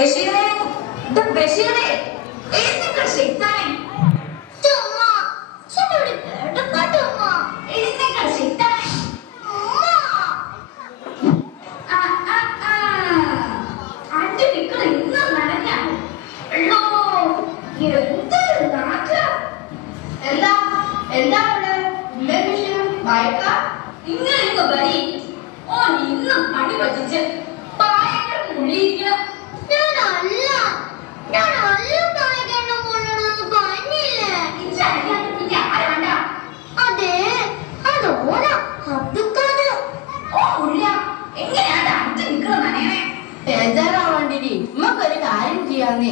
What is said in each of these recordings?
ബഷീറേ, ബഷീറേ, എഴുന്നേൽക്ക് ശൈത്താനെ. ചുമ്മാ ചുമ്മാ കേട്ടോ ഉമ്മ. എഴുന്നേൽക്ക് ശൈത്താനെ. അന്റെ നിക്കള് ഇന്നും നനഞ്ഞ എന്തൊരു നാറ്റ. എന്താ എന്താ ഇങ്ങനെ ബരി ഓൻ ഇന്നും അടി പറ്റിച്ച് പായങ്ങൾ മുള്ളിയിരിക്കണം. നമുക്കൊരു കാര്യം ചെയ്യാന്നേ,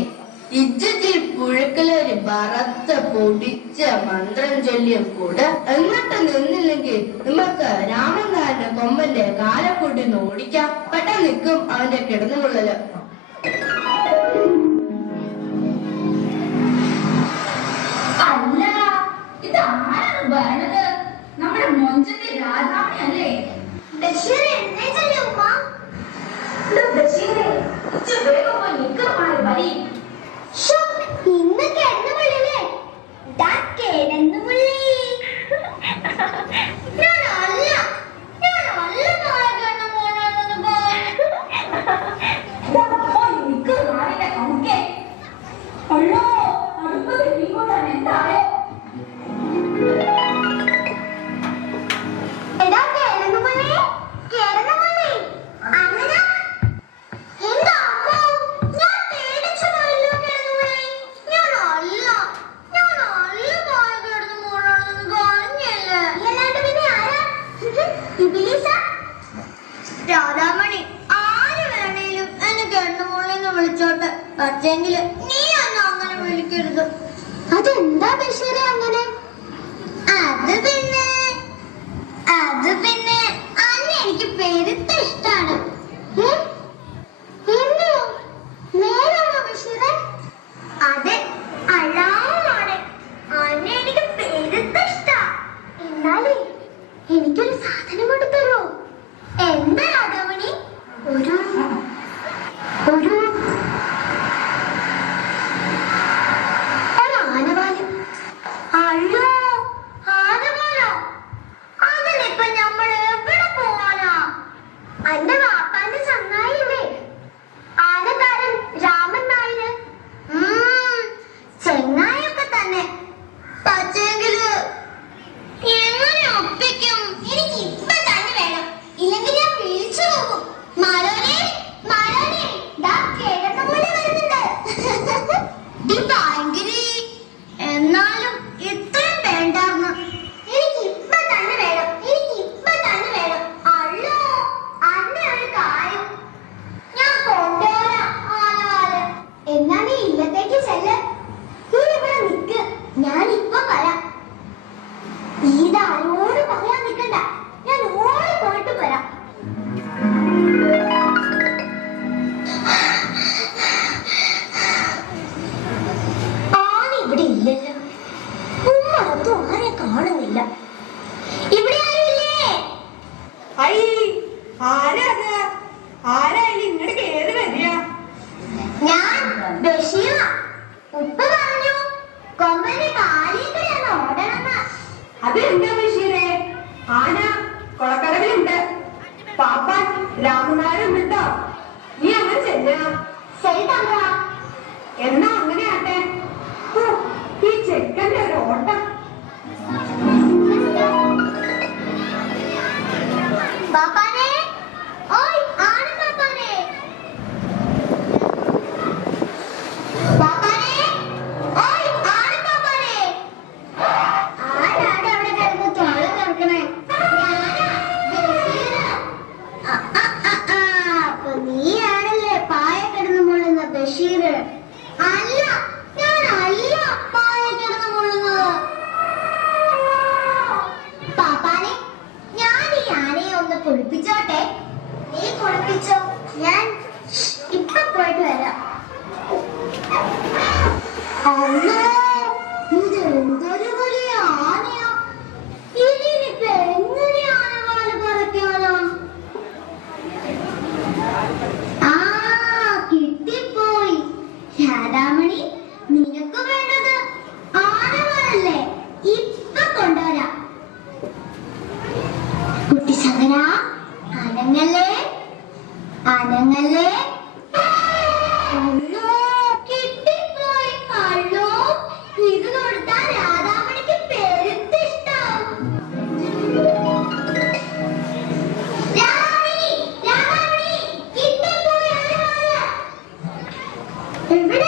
ഇജ്ജത്തിൽ പുഴുക്കലൊരു വറുത്ത പൊടിച്ച മന്ത്രം ചൊല്ലിയും കൂടെ എന്നിട്ട് നിന്നില്ലെങ്കിൽ നമുക്ക് രാമനാഥന്റെ കൊമ്പന്റെ കാലക്കൂട്ടി ഓടിക്കാം. പെട്ടെന്ന് നിൽക്കും അവന്റെ കിടന്നുകൊള്ളല്. അല്ല, ഇത് ആരാണ് ഭരണത്? നമ്മുടെ മൊഞ്ചത്തെ രാജാമണി അല്ലേ? ബഷീറെ, വേഗം പോയി നിൽക്കമാണ് വരി. ഇന്ന് കിടന്നുമുള്ളില്ലേ? കിടന്നുമുള്ളി അല്ലോ, അടുപ്പത് നീങ്ങോട്ടാണ്. എന്തായോ രാധാമണി, ആര് വേണേലും എന്നെ കെണ്ണുമുള്ളെന്ന് വിളിച്ചോട്ടെ, പക്ഷെങ്കില് നീ അന്ന് അങ്ങനെ വിളിക്കരുത്. അതെന്താ ബഷീറെ അങ്ങനെ? അത് പിന്നെ അന്ന് എനിക്ക് പെരുത്ത ഇഷ്ടാണ്. നേരാണോ ബഷീറെ? അതെ, അല്ലാതെ അന്ന് എനിക്ക് പെരുത്ത ഇഷ്ടാ. എന്നാലേ എനിക്കൊരു സാധനം കൊണ്ടു തരുമോ? എന്താ രാധാമണി? ഒരു ആനവാല്. അയ്യോ, ആനവാലോ? അതിനിപ്പൊ നമ്മൾ എവിടെ പോവാനാ? എന്റെ വാപ്പാന്റെ ചങ്ങായില്ലേ, ആനക്കാരൻ രാമൻ നായര്. ചെങ്ങായൊക്കെ തന്നെ, പക്ഷേങ്കില് എങ്ങനെ ഒപ്പിക്കും? എനിക്ക് ഇപ്പൊ തന്നെ വേണം, ഇല്ലെങ്കിൽ ഞാൻ വിളിച്ചു പോകും. എന്നാലും ഇത്രയും വേണ്ടായിരുന്നു. എനിക്ക് ഇപ്പൊ തന്നെ വേണം, അല്ലോ, അന്നെ ഒരു കാര്യം ഞാൻ കൊണ്ടുവരാം. ആനവാല് എന്നാ നീ ഇല്ലത്തേക്ക് ചെല്ല്. ഇവിടെ നിക്ക്, ഞാൻ ഇപ്പൊ വരാം. ഇതാരോട് പറയാൻ നിൽക്കണ്ട, ഞാൻ ഓടി പോയിട്ട് വരാം. ആന ഇവിടെ ഇല്ലല്ലോ, ഉമ്മറത്തും ആരെ കാണുന്നില്ല. ഇവിടെ ആരുമില്ലേ? ആരായാലും ഇങ്ങോട്ട് കേറി വരിക. ഞാൻ ബഷീറ. ഉപ്പ പറഞ്ഞു കൊമ്പന്റെ കാലിക്കലാണ് ഓടണമെന്ന്. അതെന്താ ബഷീറെ? ആന കൊളക്കടവിലുണ്ട്, പാപ്പാൻ രാമനാരുണ്ട് കേട്ടോ. നീ അങ്ങനെ ചെല്ല. ശരി തമ്പ്ര. എന്നാ അങ്ങനെ ആട്ടെ. ഈ ചെക്കന്റെ ഒരു ഓട്ടം. പാപ്പാനെ, ഓയ് ആന പാപ്പാനെ. പാപ്പാനെ, ഓയ് ആന പാപ്പാനെ. ആരാണ് അവിടെ കിടന്ന് തൊള്ള തുറക്കണേ? അപ്പൊ നീയാണല്ലേ പായ കിടന്ന് മുള്ളുന്ന ബഷീറ്? അല്ല, ഞാനല്ല പായ കിടന്ന് മുള്ളുന്നത്. പാപ്പാനെ, ഞാൻ ഈ ആനയെ ഒന്ന് കുളിപ്പിച്ചോട്ടെ? നീ കുളിപ്പിച്ചോ, ഞാൻ ഇപ്പൊ പോയിട്ട് വരാം. അല്ലോ, ഇത് എന്തൊരു വലിയ ആനയാ. ഇതിനിപ്പോ എങ്ങനെ ആനവാല് പറിക്കാനോ? കിട്ടിപ്പോയി. എവിടെ